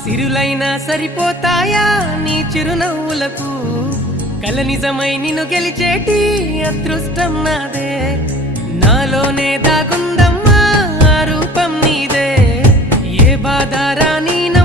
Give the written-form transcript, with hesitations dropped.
సిరులైనా సరిపోతాయా నీ చిరునవ్వులకు కల నిజమై నిన్ను గెలిచేటి అదృష్టం నాదే నాలోనే దాగుందమ్మా ఆ రూపం నీదే ఏ బాధ రాని